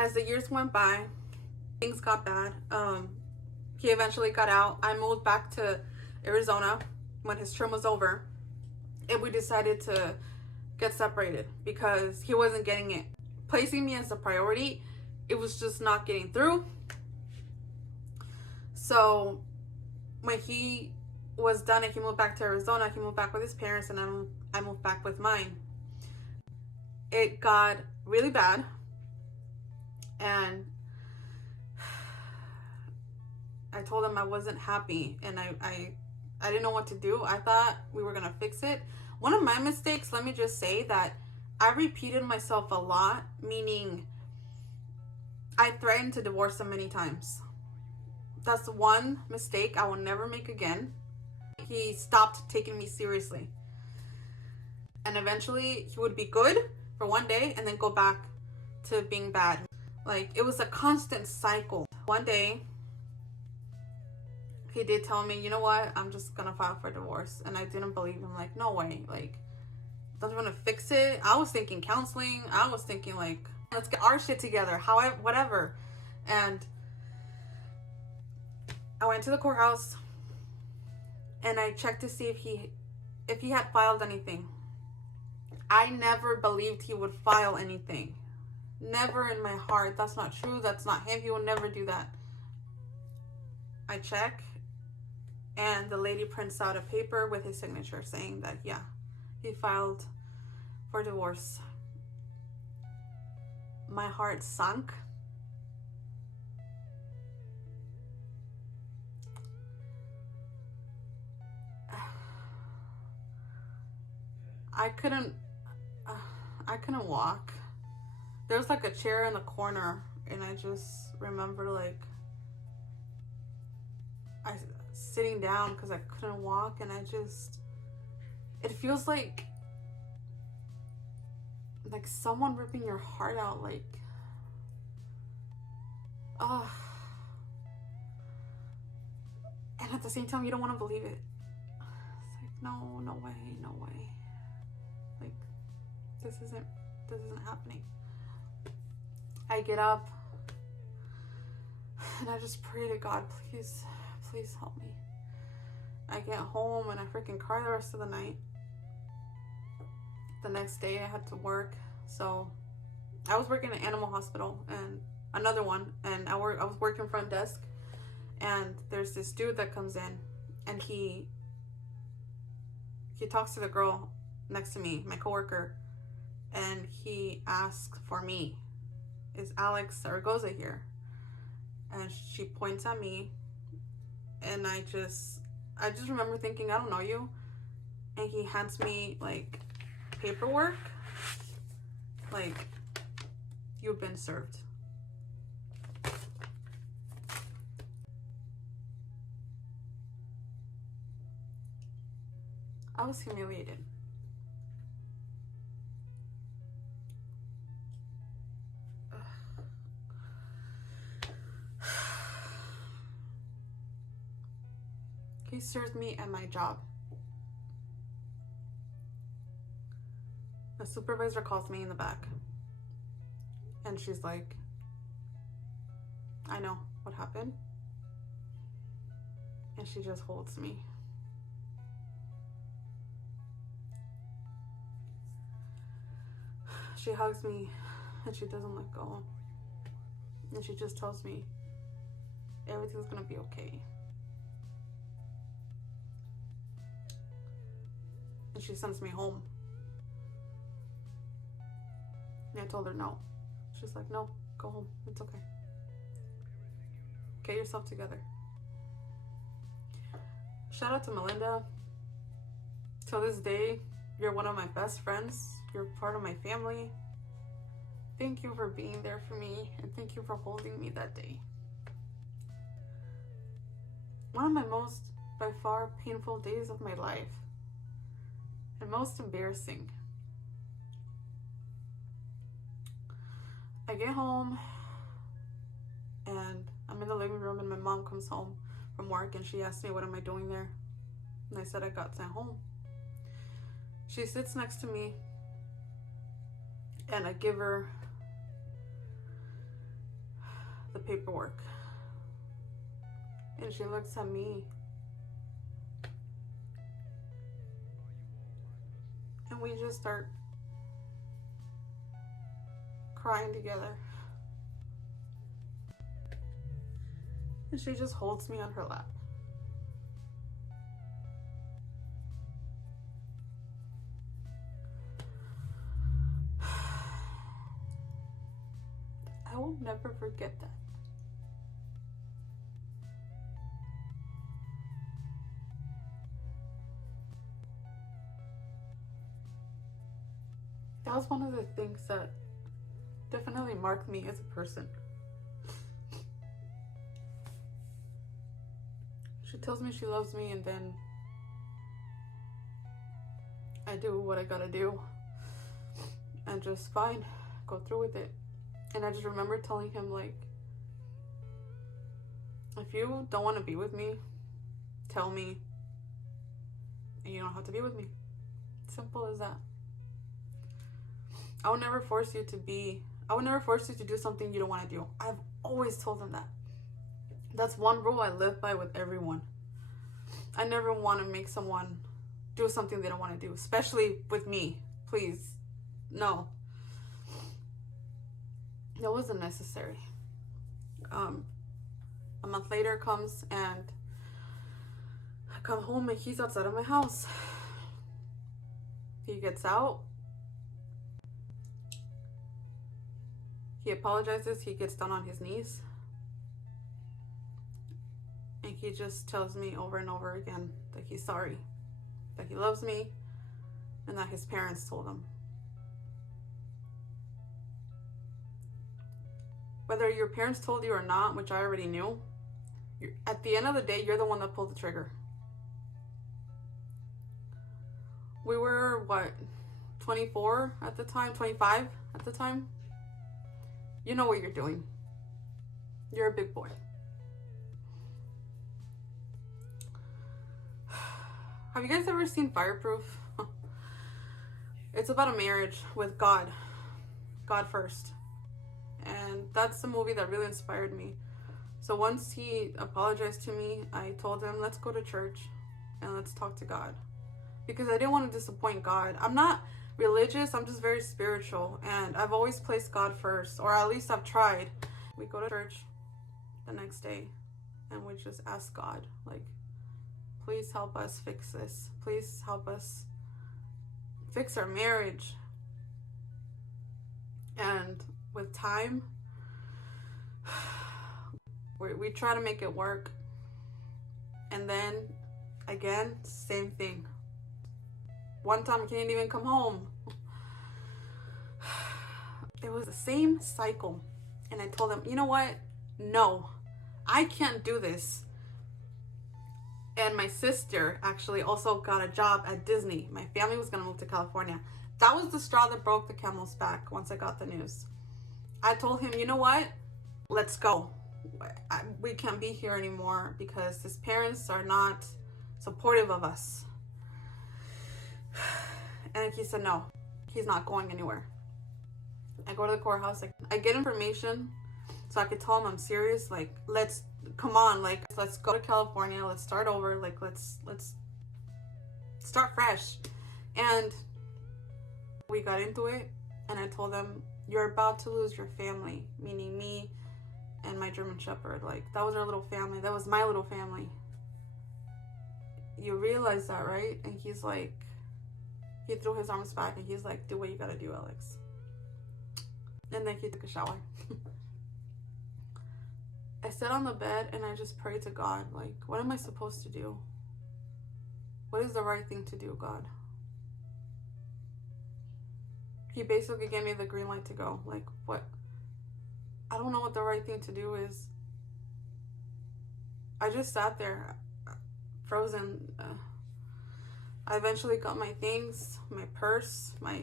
As the years went by, things got bad. He eventually got out. I moved back to Arizona when his term was over, and we decided to get separated because he wasn't getting it. Placing me as a priority, it was just not getting through. So when he was done and he moved back to Arizona, he moved back with his parents, and I moved back with mine. It got really bad, and I told him I wasn't happy, and I didn't know what to do. I thought we were gonna fix it. One of my mistakes, let me just say that I repeated myself a lot, meaning I threatened to divorce him many times. That's one mistake I will never make again. He stopped taking me seriously. And eventually he would be good for one day and then go back to being bad. Like, it was a constant cycle. One day, he did tell me, you know what, I'm just gonna file for divorce. And I didn't believe him. Like, no way. Like, don't you want to fix it? I was thinking counseling. I was thinking, like, let's get our shit together. However, whatever. And I went to the courthouse and I checked to see if he had filed anything. I never believed he would file anything. Never in my heart. That's not true. That's not him. He would never do that. I check, and the lady prints out a paper with his signature saying that, yeah, he filed for divorce. My heart sunk. I couldn't walk. There was like a chair in the corner, and I just remember like I sitting down because I couldn't walk, and it feels like someone ripping your heart out, like, and at the same time you don't want to believe it. It's like, no way, like, this isn't happening. I get up and I just pray to God, please help me. I get home and I freaking cry the rest of the night. The next day I had to work. So I was working at an animal hospital and another one, and I was working front desk, and there's this dude that comes in, and he talks to the girl next to me, my coworker, and he asks for me. Is Alex Zaragoza here? And she points at me, and I just remember thinking, I don't know you. And he hands me like paperwork, like, you've been served. I was humiliated. He served me at my job. The supervisor calls me in the back, and she's like, I know what happened. And she just holds me. She hugs me, and she doesn't let go. And she just tells me everything's gonna be okay. And she sends me home. And I told her no. She's like, no, go home. It's okay. Get yourself together. Shout out to Melinda. Till this day, you're one of my best friends. You're part of my family. Thank you for being there for me, and thank you for holding me that day. One of my most, by far, painful days of my life. And most embarrassing. I get home, and I'm in the living room, and my mom comes home from work, and she asks me, what am I doing there? And I said I got sent home. She sits next to me, and I give her the paperwork. And she looks at me. And we just start crying together. And she just holds me on her lap. I will never forget that. That was one of the things that definitely marked me as a person. She tells me she loves me, and then I do what I gotta do and just fine, go through with it. And I just remember telling him, like, if you don't want to be with me, tell me, and you don't have to be with me. Simple as that. I would never force you to do something you don't want to do. I've always told him that. That's one rule I live by with everyone. I never want to make someone do something they don't want to do, especially with me. Please, no. It wasn't necessary. A month later comes, and I come home and he's outside of my house. He gets out. He apologizes. He gets down on his knees. And he just tells me over and over again that he's sorry, that he loves me, and that his parents told him. Whether your parents told you or not, which I already knew, at the end of the day, you're the one that pulled the trigger. We were, 24 at the time? 25 at the time? You know what you're doing. You're a big boy. Have you guys ever seen Fireproof? It's about a marriage with God. God first. And that's the movie that really inspired me. So once he apologized to me, I told him, let's go to church and let's talk to God. Because I didn't want to disappoint God. I'm not religious, I'm just very spiritual. And I've always placed God first, or at least I've tried. We go to church the next day and we just ask God, like, please help us fix this. Please help us fix our marriage. And with time, we try to make it work. And then, again, same thing. One time, he didn't even come home. It was the same cycle. And I told him, you know what? No, I can't do this. And my sister actually also got a job at Disney. My family was going to move to California. That was the straw that broke the camel's back once I got the news. I told him, you know what? Let's go. We can't be here anymore because his parents are not supportive of us. And he said, no, he's not going anywhere. I go to the courthouse. I get information so I could tell him I'm serious. Like, let's go to California. Let's start over. Like, let's start fresh. And we got into it. And I told him, you're about to lose your family, meaning me and my German Shepherd. Like, that was our little family. That was my little family. You realize that, right? And he's like, he threw his arms back and he's like, do what you gotta do, Alex. And then he took a shower. I sat on the bed and I just prayed to God, like, what am I supposed to do? What is the right thing to do, God? He basically gave me the green light to go. Like, what? I don't know what the right thing to do is. I just sat there, frozen. I eventually got my things, my purse, my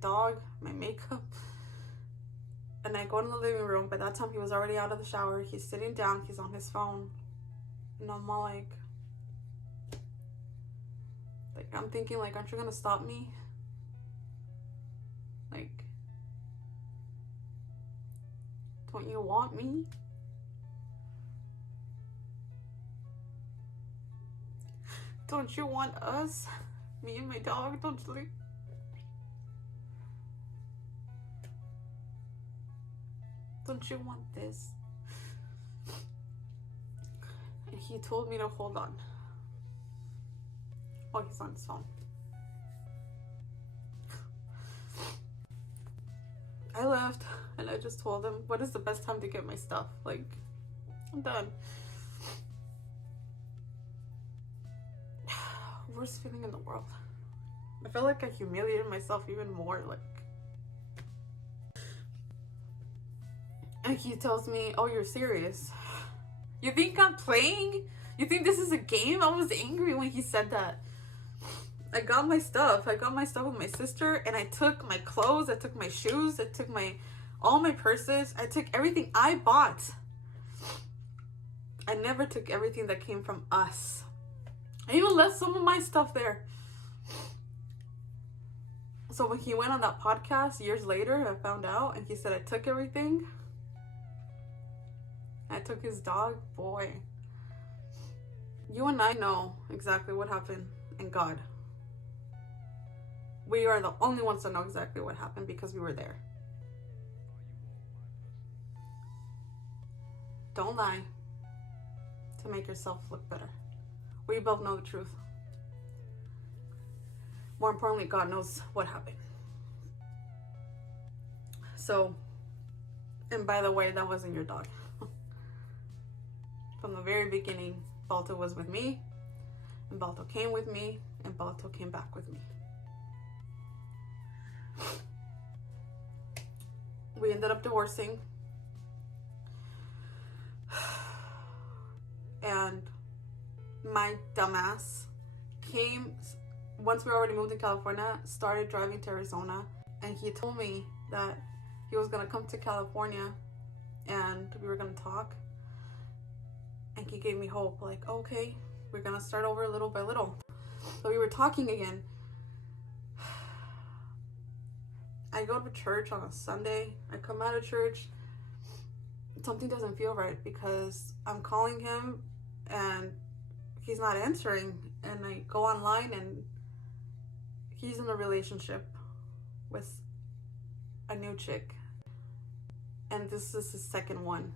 dog, my makeup. And I go in the living room. By that time, he was already out of the shower. He's sitting down. He's on his phone. And I'm all like, I'm thinking, like, aren't you going to stop me? Like, Don't you want me? Don't you want us? Me and my dog, don't you? Don't you want this? And he told me to hold on. Oh, he's on his phone. I left and I just told him, when is the best time to get my stuff? Like, I'm done. Worst feeling in the world. I feel like I humiliated myself even more. Like, and he tells me, oh, you're serious? You think I'm playing? You think this is a game? I was angry when he said that. I got my stuff. I got my stuff with my sister, and I took my clothes, I took my shoes, I took all my purses, I took everything I bought. I never took everything that came from us. I even left some of my stuff there. So when he went on that podcast years later, I found out, and he said I took everything. I took his dog. Boy, you and I know exactly what happened in God. We are the only ones that know exactly what happened because we were there. Don't lie to make yourself look better. We both know the truth. More importantly, God knows what happened. So, and by the way, that wasn't your dog. From the very beginning, Balto was with me, and Balto came with me, and Balto came back with me. We ended up divorcing. And my dumbass came, once we already moved to California, started driving to Arizona. And he told me that he was going to come to California and we were going to talk. And he gave me hope, like, okay, we're going to start over little by little. So we were talking again. I go to church on a Sunday. I come out of church. Something doesn't feel right because I'm calling him and he's not answering. And I go online and he's in a relationship with a new chick. And this is his second one.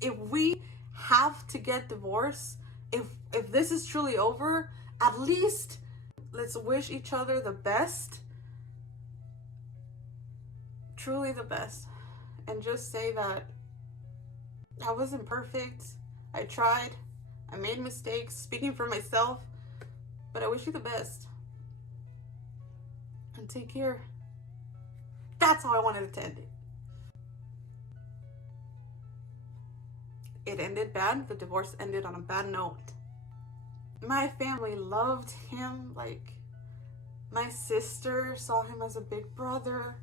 If we have to get divorced, if this is truly over, at least let's wish each other the best. Truly the best. And just say that I wasn't perfect. I tried. I made mistakes, speaking for myself. But I wish you the best. And take care. That's how I wanted it to end it. It ended bad. The divorce ended on a bad note. My family loved him. Like, my sister saw him as a big brother.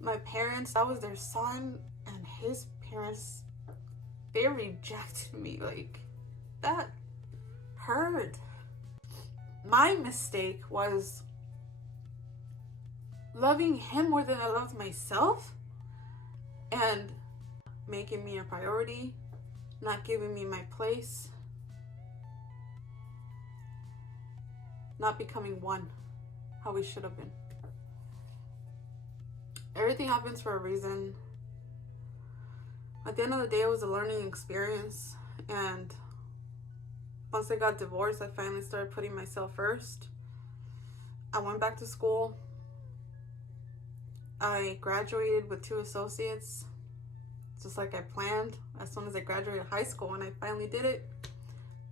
My parents, that was their son. And his parents, they rejected me. Like, that hurt. My mistake was loving him more than I loved myself. And making me a priority. Not giving me my place. Not becoming one. How we should have been. Everything happens for a reason. At the end of the day, it was a learning experience. And once I got divorced, I finally started putting myself first. I went back to school. I graduated with 2 associates. Just like I planned. As soon as I graduated high school, and I finally did it.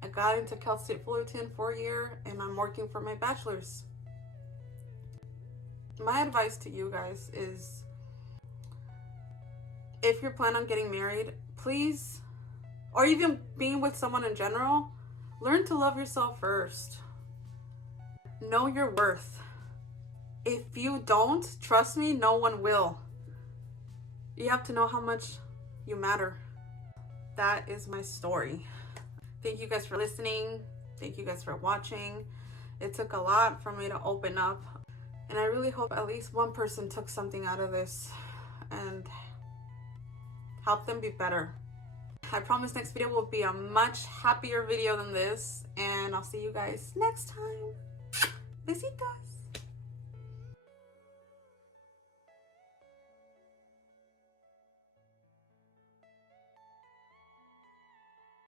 I got into Cal State Fullerton for a year, and I'm working for my bachelor's. My advice to you guys is, if you're planning on getting married, please, or even being with someone in general, learn to love yourself first. Know your worth. If you don't, trust me, no one will. You have to know how much you matter. That is my story. Thank you guys for listening. Thank you guys for watching. It took a lot for me to open up. And I really hope at least one person took something out of this and help them be better. I promise next video will be a much happier video than this, and I'll see you guys next time. Besitos.